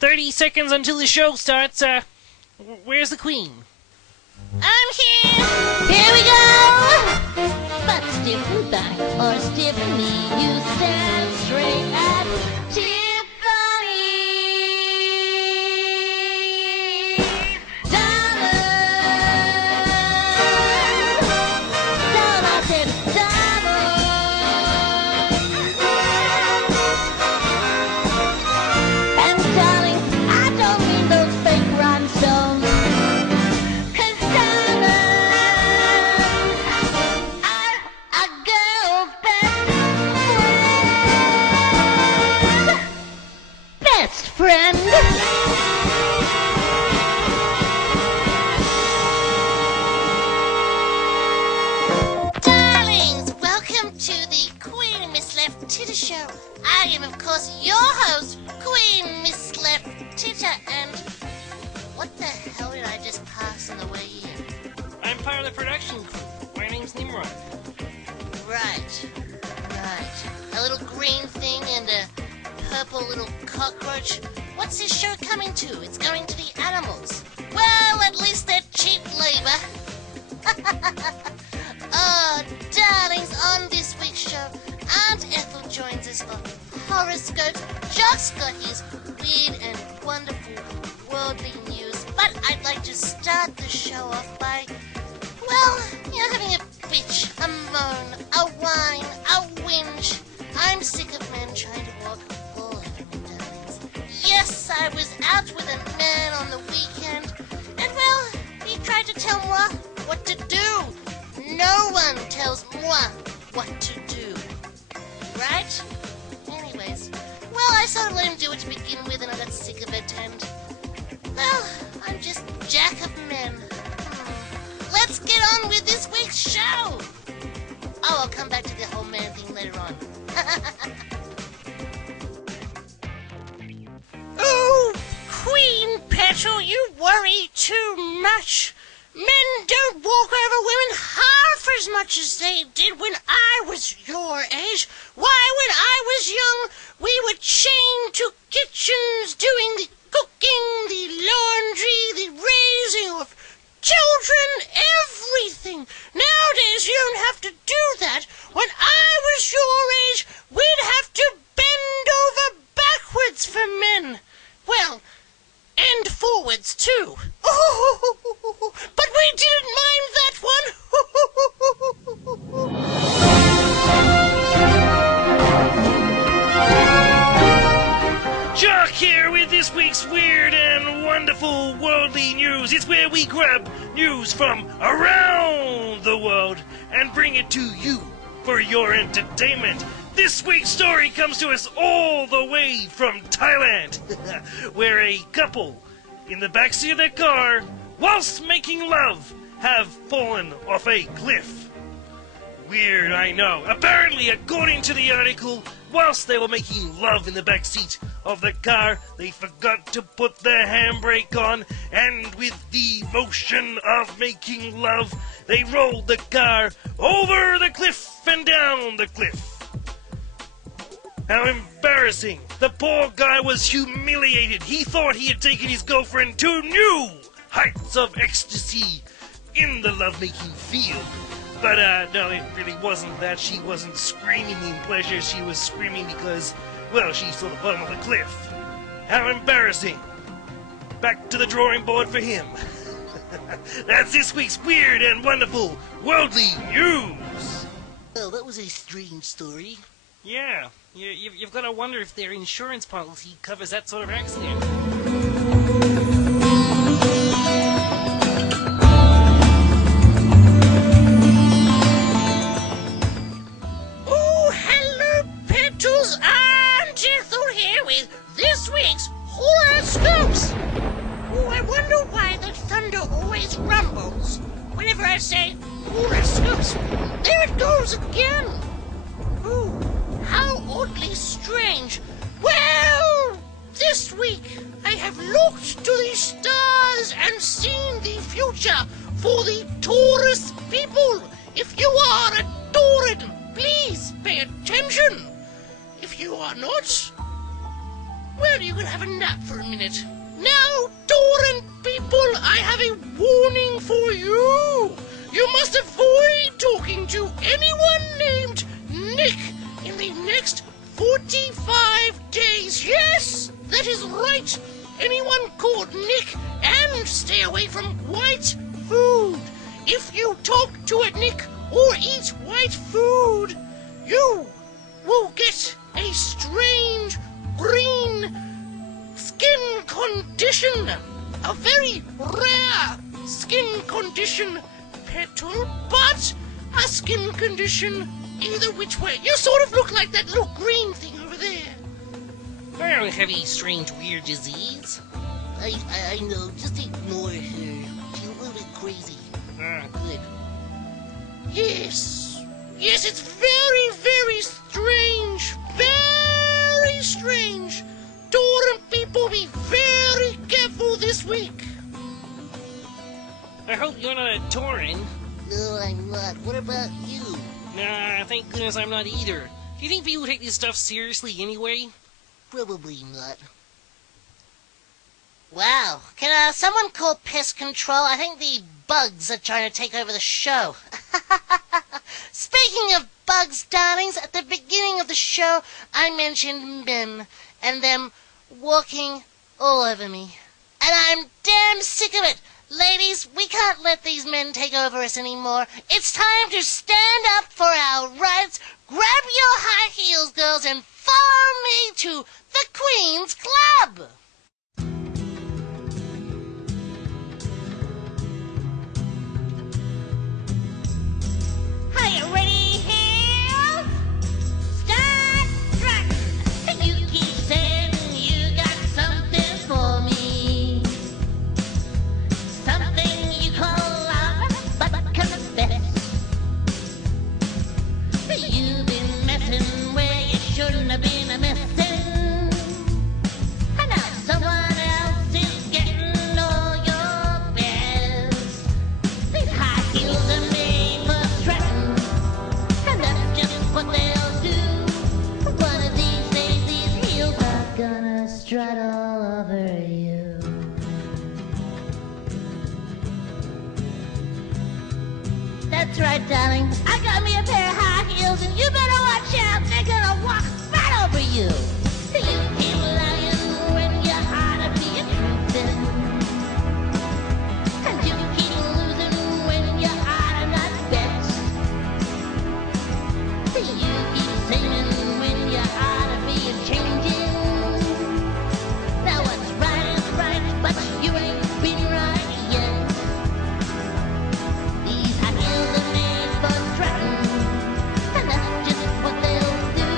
30 seconds until the show starts. Where's the Queen? I'm here! Here we go! But stiffen back or stiffen knee, you stand straight at Tiffany. Friend. Darlings, welcome to the Queen Misleft Titter Show. I am, of course, your host, Queen Misleft Titter, and what the hell did I just pass on the way in? I'm part of the production crew. My name's Nimrod. Right. A little green thing and a purple little cockroach. What's this show coming to? It's going to the animals. Well, at least they're cheap labor. Oh, darlings, on this week's show, Aunt Ethel joins us for Horoscope. Jock's got his weird and wonderful worldly news. But I'd like to start the show off by, well, having a bitch, a moan, a whine, a whinge. I'm sick of men trying to walk all over me, darlings. Yes, I was out with a man on the weekend, and well, he tried to tell moi what to do. No one tells moi what to do. Right? Anyways, well, I sort of let him do it to begin with, and I got sick of it, and well, I'm just jack of men. Let's get on with this week's show! Oh, I'll come back to the whole man thing later on. Oh, Queen Petal, you worry too much. Men don't walk over women half as much as they did when I was your age. Why, when I was young, we were chained to kitchens doing the cooking, the laundry, the raising of children, everything. Nowadays, you don't have to do that. When I was your age, we'd have to bend over backwards for men. Well, and forwards, too. Oh, but we didn't mind that one. Jock here with this week's weird and wonderful worldly news. It's where we grab news from around the world and bring it to you for your entertainment. This week's story comes to us all the way from Thailand, where a couple in the backseat of their car, whilst making love, have fallen off a cliff. Weird, I know. Apparently, according to the article, whilst they were making love in the backseat of the car, they forgot to put their handbrake on, and with the motion of making love, they rolled the car over the cliff and down the cliff. How embarrassing. The poor guy was humiliated. He thought he had taken his girlfriend to new heights of ecstasy in the lovemaking field. But, no, it really wasn't that. She wasn't screaming in pleasure. She was screaming because, well, she saw the bottom of the cliff. How embarrassing. Back to the drawing board for him. That's this week's weird and wonderful worldly news. Well, that was a strange story. Yeah, you've got to wonder if their insurance policy covers that sort of accident. Oh, hello, Petals. Aunt Ethel here with this week's Horoscopes. Oh, I wonder why the thunder always rumbles whenever I say Horoscopes. There it goes again. Ooh. How oddly strange. Well, this week I have looked to the stars and seen the future for the Taurus people. If you are a Taurid, please pay attention. If you are not, well, you can have a nap for a minute. minute. Now, Doran people, I have a warning for you. You must avoid talking to anyone named Nick in the next 45 days. Yes, that is right. Anyone called Nick, and stay away from white food. If you talk to a Nick or eat white food, you will get a strange green skin condition. A very rare skin condition, Petal, but a skin condition either which way. You sort of look like that little green thing over there. I don't have a strange, weird disease. I know. Just ignore her. She's a little bit crazy. Good. Yes. Yes, it's very, very strange. Very strange. Doran people, be very careful this week. I hope you're not a Tauren. No, I'm not. What about you? Nah, thank goodness I'm not either. Do you think people take this stuff seriously anyway? Probably not. Wow. Can someone call pest control? I think the bugs are trying to take over the show. Speaking of bugs, darlings, at the beginning of the show, I mentioned men and them walking all over me. And I'm damn sick of it. Ladies, we can't let these men take over us anymore. It's time to stand up for our rights. Grab your high heels, girls, and follow me to the Queen's Club. Are you ready, heels? Start strutting. You keep saying you got something for me. Something you call love, but confess. You've been messing where you shouldn't have been messing. And now someone else is getting all your best. These high heels are made for strutting, and that's just what they'll do. One of these days, these heels are gonna strut all over you. That's right, darling. I got me a pair of high heels, and you better watch out. They're gonna walk right over you. You keep lying when you ought to be truthing, and you keep losing when you ought to not bet. You keep singing when you ought to be changing. Now what's right is right, but you ain't been right yet. These high heels are made for strutting, and that's just what they'll do.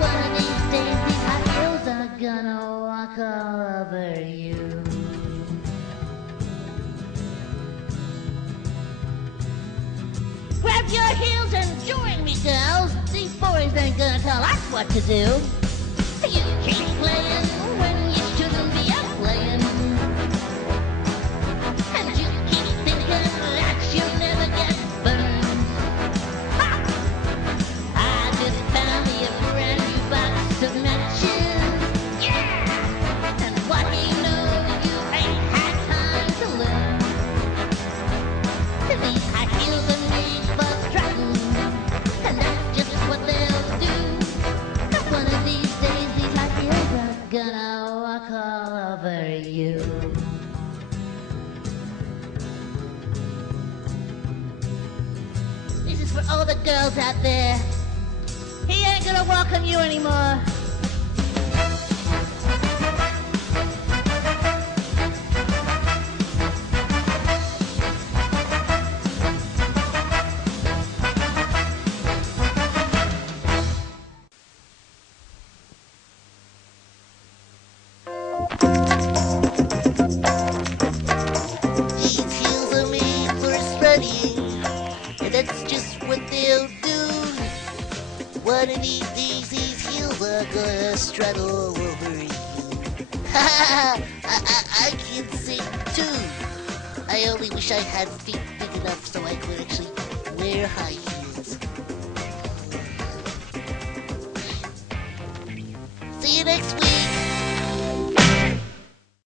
One of these days, these high heels are gonna walk all over you. Grab your heels and join me, girls. These boys ain't gonna tell us what to do. You keep playing when you shouldn't be out playing, and you keep thinking that you'll never get burned. Ha! I just found me a brand new box of matches. Yeah! And what do you know, you ain't had time to learn. These high heels are made for strutting, and that's just what they'll do. One of these days, these high heels are gonna walk all over you. This is for all the girls out there. He ain't gonna walk on you anymore. These heels are made for strutting, and that's just what they'll do. One of these days, these heels are gonna strut all over you. I can sing too. I only wish I had feet big enough so I could actually wear high heels. See you next week.